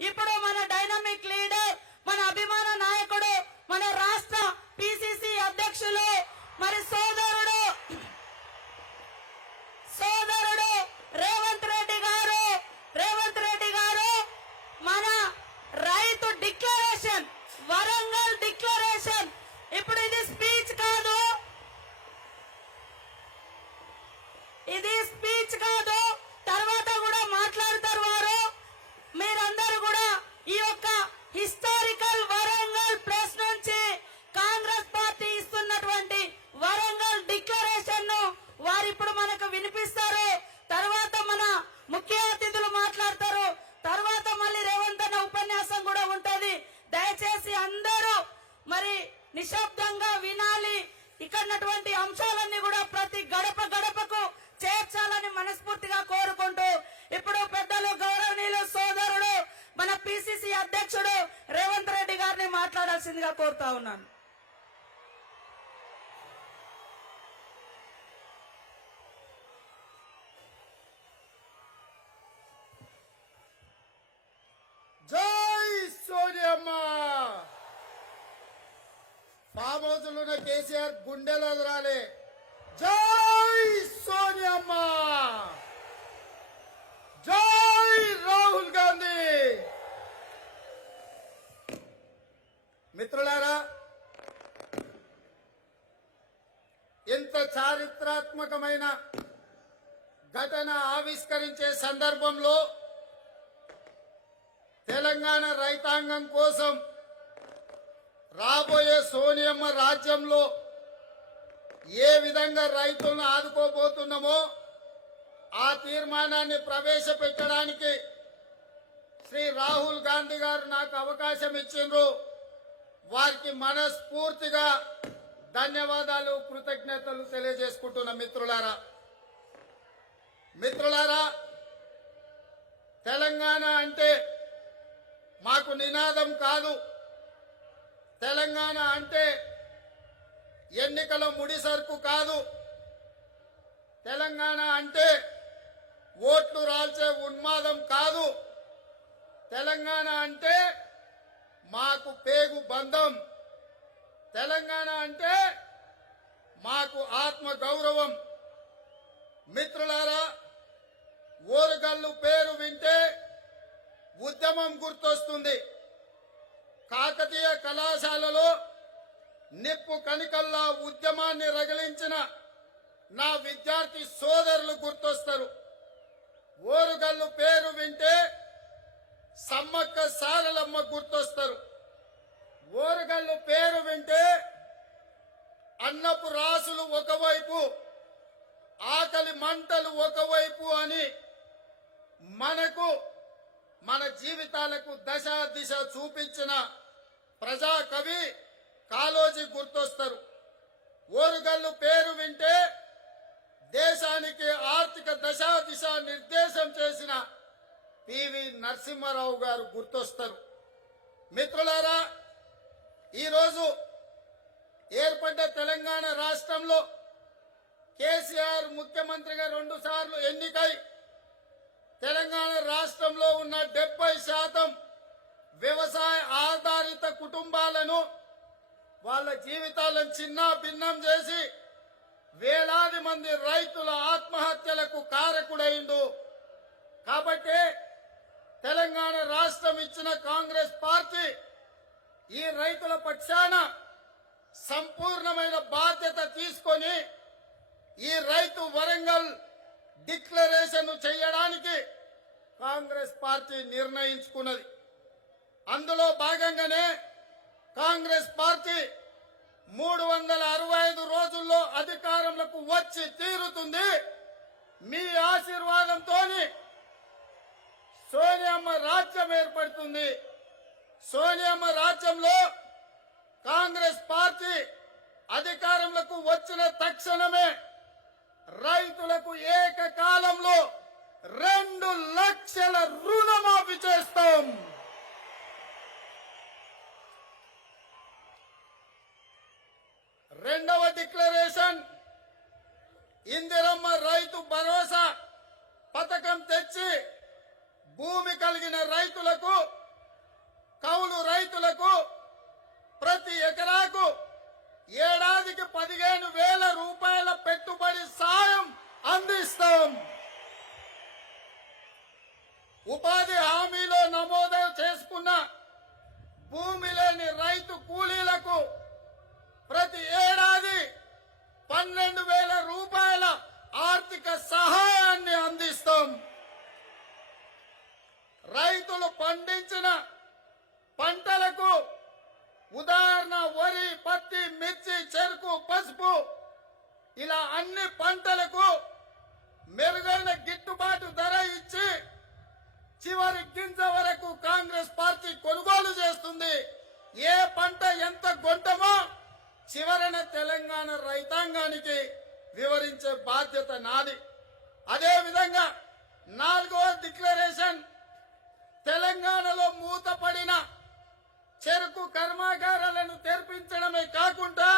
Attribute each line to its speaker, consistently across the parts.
Speaker 1: ఇప్పుడు మన dynamic leader మన అభిమాన నాయకుడు మన రాష్ట్ర పిసిసి అధ్యక్షులు మరి సోదరుడు సోదరుడు రేవంత్ రెడ్డి గారు రేవంత్ రెడ్డి గారు మన రైతు డిక్లరేషన్ వరంగల్ డిక్లరేషన్. ఇప్పుడు ఇది స్పీచ్ కాదు. ఇది స్పీచ్ కాదు తర్వాత కూడా మాట్లాడతారు వారు మీరందరూ కూడా ఈ యొక్క హిస్టారికల్ వరంగల్ ప్రెస్ నుంచి కాంగ్రెస్ పార్టీ ఇస్తున్నటువంటి వరంగల్ డిక్లరేషన్ను వారు ఇప్పుడు మనకు వినిపిస్తారు తర్వాత మన ముఖ్య అతిథులు మాట్లాడతారు తర్వాత మళ్ళీ రేవంత్ అన్న ఉపన్యాసం కూడా ఉంటది దయచేసి అందరూ మరి నిశ్శబ్దంగా వినాలి ఇక్కడ ఉన్నటువంటి అంశాలన్నీ కూడా ప్రతి గడప గడపకు చేర్చాలని మనస్ఫూర్తిగా కోరుకుంటూ ఇప్పుడు పెద్దలు గౌరవనీయులు సోదరుడు మన పిసిసి అధ్యక్షుడు రేవంత్ రెడ్డి గారిని మాట్లాడాల్సిందిగా కోరుతా ఉన్నాను.
Speaker 2: జై సోనియమ్మ! ఫామ్ హౌస్లోనే కేసీఆర్ గుండెలు రాలే జై సోనియమ్మ జై రాహుల్ గాంధీ మిత్రులారా ఇంత చారిత్రాత్మకమైన ఘటన ఆవిష్కరించే సందర్భంలో తెలంగాణ రైతాంగం కోసం రాబోయే సోనియమ్మ రాజ్యంలో ఏ విధంగా రైతులను ఆదుకోబోతున్నామో ఆ తీర్మానాన్ని ప్రవేశపెట్టడానికి శ్రీ రాహుల్ గాంధీ గారు నాకు అవకాశం ఇచ్చిండ్రు. వారికి మనస్ఫూర్తిగా ధన్యవాదాలు కృతజ్ఞతలు తెలియజేసుకుంటున్న మిత్రులారా. మిత్రులారా తెలంగాణ అంటే మాకు నినాదం కాదు. తెలంగాణ అంటే ఎన్నికల ముడి సరుకు కాదు. తెలంగాణ అంటే ఓట్లు రాల్చే ఉన్మాదం కాదు. తెలంగాణ అంటే మాకు పేగు బంధం. తెలంగాణ అంటే మాకు ఆత్మ గౌరవం మిత్రులారా ఓరుగల్లు పేరు వింటే ఉద్యమం గుర్తొస్తుంది. కాకతీయ కళాశాలలో నిప్పు కనికల్లా ఉద్యమాన్ని రగిలించిన నా విద్యార్థి సోదరులు గుర్తొస్తారు. ఓరుగల్లు పేరు వింటే సమ్మక్క సారలమ్మ గుర్తొస్తారు. ఓరుగల్లు పేరు వింటే అన్నపు రాసులు ఒకవైపు ఆకలి మంటలు ఒకవైపు అని మనకు మన జీవితాలకు దశ దిశ చూపించిన ప్రజా కవి కాలోజీ గుర్తొస్తారు. ఓరుగల్లు పేరు వింటే దేశానికి ఆర్థిక దశ దిశ నిర్దేశం చేసిన పివి నరసింహారావు గారు గుర్తొస్తారు. మిత్రులారా ఈరోజు ఏర్పడ్డ తెలంగాణ రాష్ట్రంలో కేసీఆర్ ముఖ్యమంత్రిగా రెండు సార్లు ఎన్నికై తెలంగాణ రాష్ట్రంలో ఉన్న డెబ్బై శాతం వ్యవసాయ ఆధారిత కుటుంబాలను వాళ్ళ జీవితాలను చిన్న భిన్నం చేసి వేలాది మంది రైతుల ఆత్మహత్యలకు కారకుడైండు. కాబట్టి తెలంగాణ రాష్ట్రం ఇచ్చిన కాంగ్రెస్ పార్టీ ఈ రైతుల పక్షాన సంపూర్ణమైన బాధ్యత తీసుకొని ఈ రైతు వరంగల్ డిక్లరేషన్ చేయడానికి కాంగ్రెస్ పార్టీ నిర్ణయించుకున్నది. అందులో భాగంగానే కాంగ్రెస్ పార్టీ మూడు వందల అరవై ఐదు రోజుల్లో అధికారంలోకి వచ్చి తీరుతుంది. మీ ఆశీర్వాదంతో సోనియమ్మ రాజ్యం ఏర్పడుతుంది. సోనియమ్మ రాజ్యంలో కాంగ్రెస్ పార్టీ అధికారంలోకి వచ్చిన తక్షణమే రైతులకు ఏకకాలంలో రెండు లక్షల రుణమాఫీ చేస్తాం. ఉపాధి హామీలో నమోదు చేసుకున్న భూమి లేని రైతు కూలీలకు ప్రతి ఏడాది పన్నెండు వేల రూపాయల ఆర్థిక సహాయాన్ని అందిస్తాం. రైతులు పండించిన పంటలకు ఉదాహరణ వరి పత్తి మిర్చి చెరుకు పసుపు ఇలా అన్ని పంటలకు మెరుగైన గిట్టుబాటు ధర ఇచ్చి చివరి గింజ వరకు కాంగ్రెస్ పార్టీ కొనుగోలు చేస్తుంది. ఏ పంట ఎంత గొంటమో చివరన తెలంగాణ రైతాంగానికి వివరించే బాధ్యత నాది. అదే విధంగా నాలుగో డిక్లరేషన్ తెలంగాణలో మూతపడిన చెరుకు కర్మాగారాలను తెరిపించడమే కాకుండా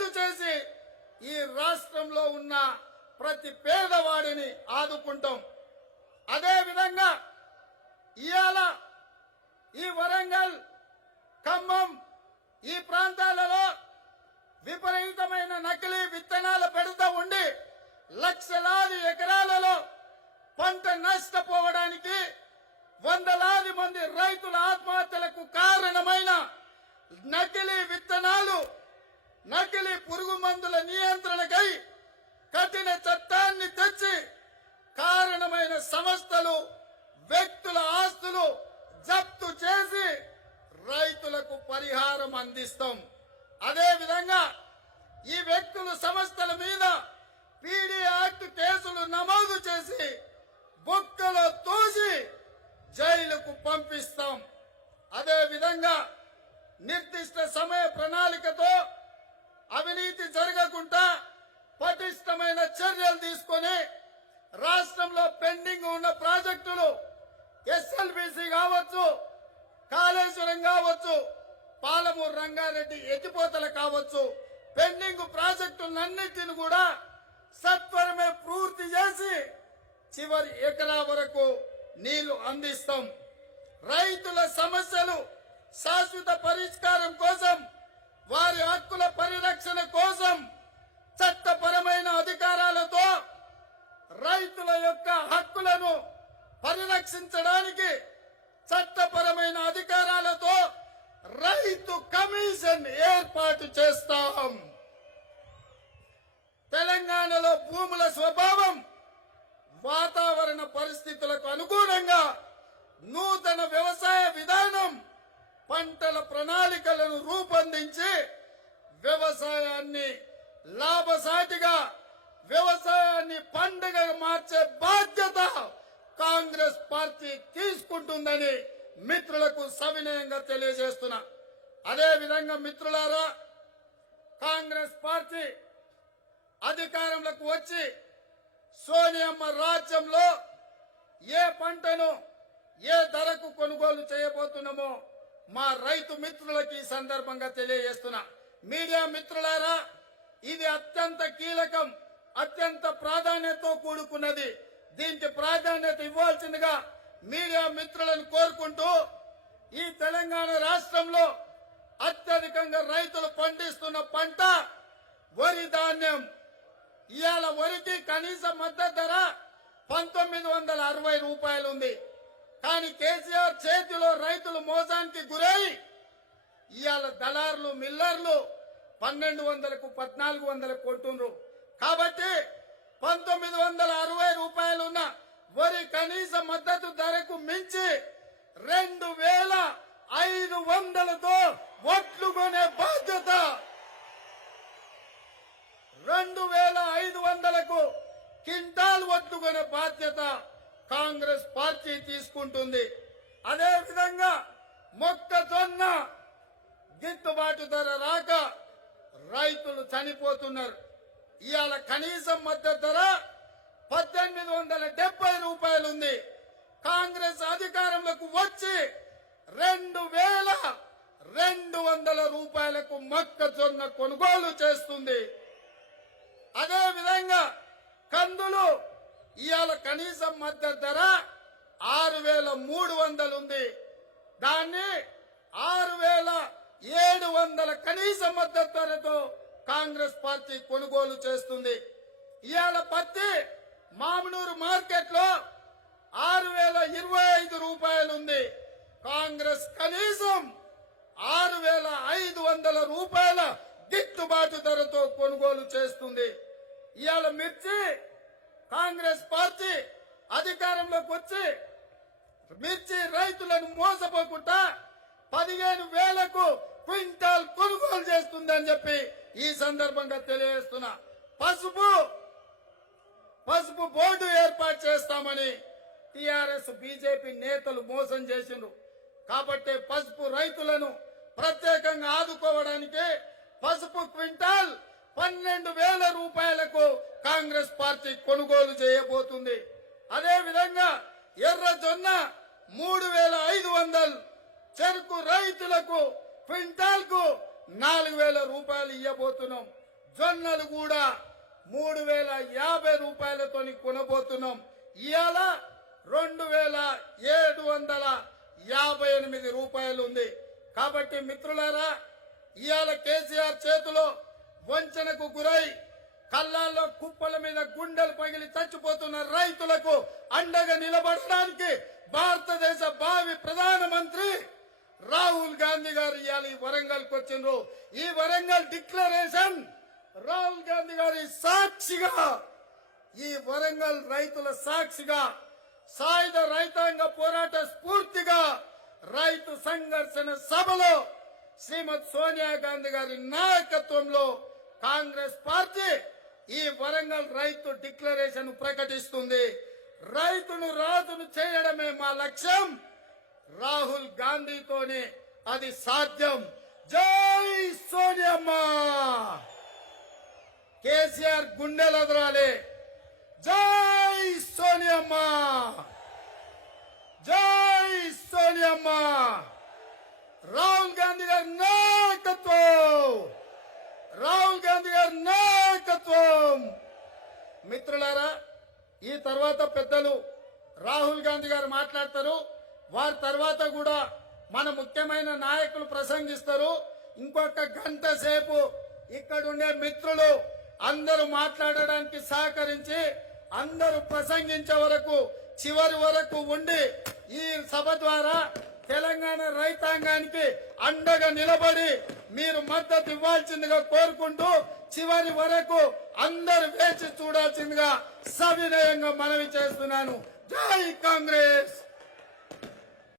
Speaker 2: రైతు చేసి ఈ రాష్ట్రంలో ఉన్న ప్రతి పేదవాడిని ఆదుకుంటాం. అదే విధంగా ఇవాళ ఈ వరంగల్ ఖమ్మం ఈ ప్రాంతాలలో విపరీతమైన నకిలీ విత్తనాలు పెడుతూ ఉండి లక్షలాది ఎకరాలలో పంట నష్టపోవడానికి వందలాది మంది రైతుల ఆత్మహత్యలకు కారణమైన నకిలీ విత్తనాలు నకిలీ పురుగు మందుల నియంత్రణకై కఠిన చట్టాన్ని తెచ్చి కారణమైన సంస్థలు వ్యక్తుల ఆస్తులు జప్తు చేసి రైతులకు పరిహారం అందిస్తాం. అదే విధంగా ఈ వ్యక్తులు సంస్థల మీద పీడీ యాక్ట్ కేసులు నమోదు చేసి బుక్కలో తోసి జైలుకు పంపిస్తాం. అదే విధంగా నిర్దిష్ట సమయ ప్రణాళికతో అవినీతి జరగకుండా పటిష్టమైన చర్యలు తీసుకొని రాష్ట్రంలో పెండింగ్ ఉన్న ప్రాజెక్టులు ఎస్ఎల్బిసి కావచ్చు కాళేశ్వరం కావచ్చు పాలమూరు రంగారెడ్డి ఎత్తిపోతలు కావచ్చు పెండింగ్ ప్రాజెక్టులన్నింటిని కూడా సత్వరమే పూర్తి చేసి చివరి ఎకరా వరకు నీళ్ళు అందిస్తాం. రైతుల సమస్యలు శాశ్వత పరిష్కారం కోసం వారి హక్కుల పరిరక్షణ కోసం చట్టపరమైన అధికారాలతో రైతుల యొక్క హక్కులను పరిరక్షించడానికి చట్టపరమైన అధికారాలతో రైతు కమిషన్ ఏర్పాటు చేస్తాం. తెలంగాణలో భూముల స్వభావం వాతావరణ పరిస్థితులకు అనుగుణంగా నూతన వ్యవసాయ విధానం పంటల ప్రణాళికలను రూపొందించి వ్యవసాయాన్ని లాభసాటిగా వ్యవసాయాన్ని పండుగ మార్చే బాధ్యత కాంగ్రెస్ పార్టీ తీసుకుంటుందని మిత్రులకు సవినయంగా తెలియజేస్తున్నా. అదే విధంగా మిత్రులారా కాంగ్రెస్ పార్టీ అధికారంలోకి వచ్చి సోనియమ్మ రాజ్యంలో ఏ పంటను ఏ ధరకు కొనుగోలు చేయబోతున్నామో మా రైతు మిత్రులకి ఈ సందర్భంగా తెలియజేస్తున్నా. మీడియా మిత్రులారా ఇది అత్యంత కీలకం అత్యంత ప్రాధాన్యతతో కూడుకున్నది. దీనికి ప్రాధాన్యత ఇవ్వాల్సిందిగా మీడియా మిత్రులను కోరుకుంటూ ఈ తెలంగాణ రాష్ట్రంలో అత్యధికంగా రైతులు పండిస్తున్న పంట వరి ధాన్యం. ఇవాళ వరికి కనీస మద్దతు ధర పంతొమ్మిది వందల అరవై రూపాయలు ఉంది కానీ కేసీఆర్ చేతిలో రైతులు మోసానికి గురై ఇవాళ దళారులు మిల్లర్లు పన్నెండు వందలకు పద్నాలుగు వందలకు కొంటుండ్రు. కాబట్టి పంతొమ్మిది వందల అరవై రూపాయలున్న వరి కనీస మద్దతు ధరకు మించి రెండు వేల ఐదు వందలతో ఒట్లు కొనే బాధ్యత రెండు వేల ఐదు వందలకు కింటాల్ కొనే బాధ్యత. కాంగ్రెస్ పార్టీ తీసుకుంటుంది. అదే విధంగా మొక్కజొన్న గిట్టుబాటు ధర రాక రైతులు చనిపోతున్నారు. ఇవాళ కనీసం మద్దతు ధర పద్దెనిమిది వందల డెబ్బై రూపాయలు ఉంది కాంగ్రెస్ అధికారంలోకి వచ్చి రెండు వేల రెండు వందల రూపాయలకు మొక్కజొన్న కొనుగోలు చేస్తుంది. అదే విధంగా కందులు ఇవాళ కనీసం మద్దతు ధర ఆరు వేల మూడు వందలు ఉంది. దాన్ని ఆరు వేల ఏడు వందల కనీస మద్దతు ధరతో కాంగ్రెస్ పార్టీ కొనుగోలు చేస్తుంది. ఇవాళ పత్తి మామనూరు మార్కెట్లో ఆరు వేల ఇరవై ఐదు రూపాయలు ఉంది. కాంగ్రెస్ కనీసం ఆరు వేల ఐదు వందల రూపాయల గిట్టుబాటు ధరతో కొనుగోలు చేస్తుంది. ఇవాళ మిర్చి కాంగ్రెస్ పార్టీ అధికారంలోకి వచ్చి మిర్చి రైతులను మోసపోకుండా పదిహేను వేలకు క్వింటాల్ కొనుగోలు చేస్తుందని చెప్పి ఈ సందర్భంగా తెలియజేస్తున్నా. పసుపు పసుపు బోర్డు ఏర్పాటు చేస్తామని టిఆర్ఎస్ బీజేపీ నేతలు మోసం చేసిండ్రు. కాబట్టి పసుపు రైతులను ప్రత్యేకంగా ఆదుకోవడానికి పసుపు క్వింటాల్ పన్నెండు వేల రూపాయలకు కాంగ్రెస్ పార్టీ కొనుగోలు చేయబోతుంది. అదే విధంగా ఎర్ర జొన్న మూడు వేల ఐదు వందలు చెరుకు రైతులకు క్వింటాల్కు నాలుగు వేల రూపాయలు ఇవ్వబోతున్నాం జొన్నలు కూడా మూడు వేల యాభై రూపాయలతో కొనబోతున్నాం. ఇవాళ రెండు వేల ఏడు వందల యాభై ఎనిమిది రూపాయలు ఉంది. కాబట్టి మిత్రులారా ఇవాళ కేసీఆర్ చేతిలో వంచనకు గురై కళ్ళాల్లో కుప్పల మీద గుండెలు పగిలి చచ్చిపోతున్న రైతులకు అండగా నిలబడడానికి భారతదేశ భావి ప్రధానమంత్రి రాహుల్ గాంధీ గారు ఇవాళ ఈ వరంగల్కి వచ్చిండ్రు. ఈ వరంగల్ డిక్లరేషన్ రాహుల్ గాంధీ గారి సాక్షిగా ఈ వరంగల్ రైతుల సాక్షిగా సాయుధ రైతాంగ పోరాట స్ఫూర్తిగా రైతు సంఘర్షణ సభలో శ్రీమతి సోనియా గాంధీ గారి నాయకత్వంలో కాంగ్రెస్ పార్టీ ఈ వరంగల్ రైతు డిక్లరేషన్ ప్రకటిస్తుంది. రైతును రాజును చేయడమే మా లక్ష్యం. రాహుల్ గాంధీతోనే అది సాధ్యం. జై సోనియమ్మ! కేసీఆర్ గుండెలదరాలే జై సోనియమ్మ! జై సోనియమ్మ! రాహుల్ గాంధీ గారి నాయకత్వం! రాహుల్ గాంధీ గారి నాయకత్వం. మిత్రులారా ఈ తర్వాత పెద్దలు రాహుల్ గాంధీ గారు మాట్లాడతారు. వారి తర్వాత కూడా మన ముఖ్యమైన నాయకులు ప్రసంగిస్తారు. ఇంకొక గంట సేపు ఇక్కడుండే మిత్రులు అందరూ మాట్లాడడానికి సహకరించి అందరూ ప్రసంగించే వరకు చివరి వరకు ఉండి ఈ సభ ద్వారా తెలంగాణ రైతాంగానికి అండగా నిలబడి మీరు మద్దతు ఇవ్వాల్సిందిగా కోరుకుంటూ చివరి వరకు అందరు వేచి చూడాల్సిందిగా సవినయంగా మనవి చేస్తున్నాను. జై కాంగ్రెస్!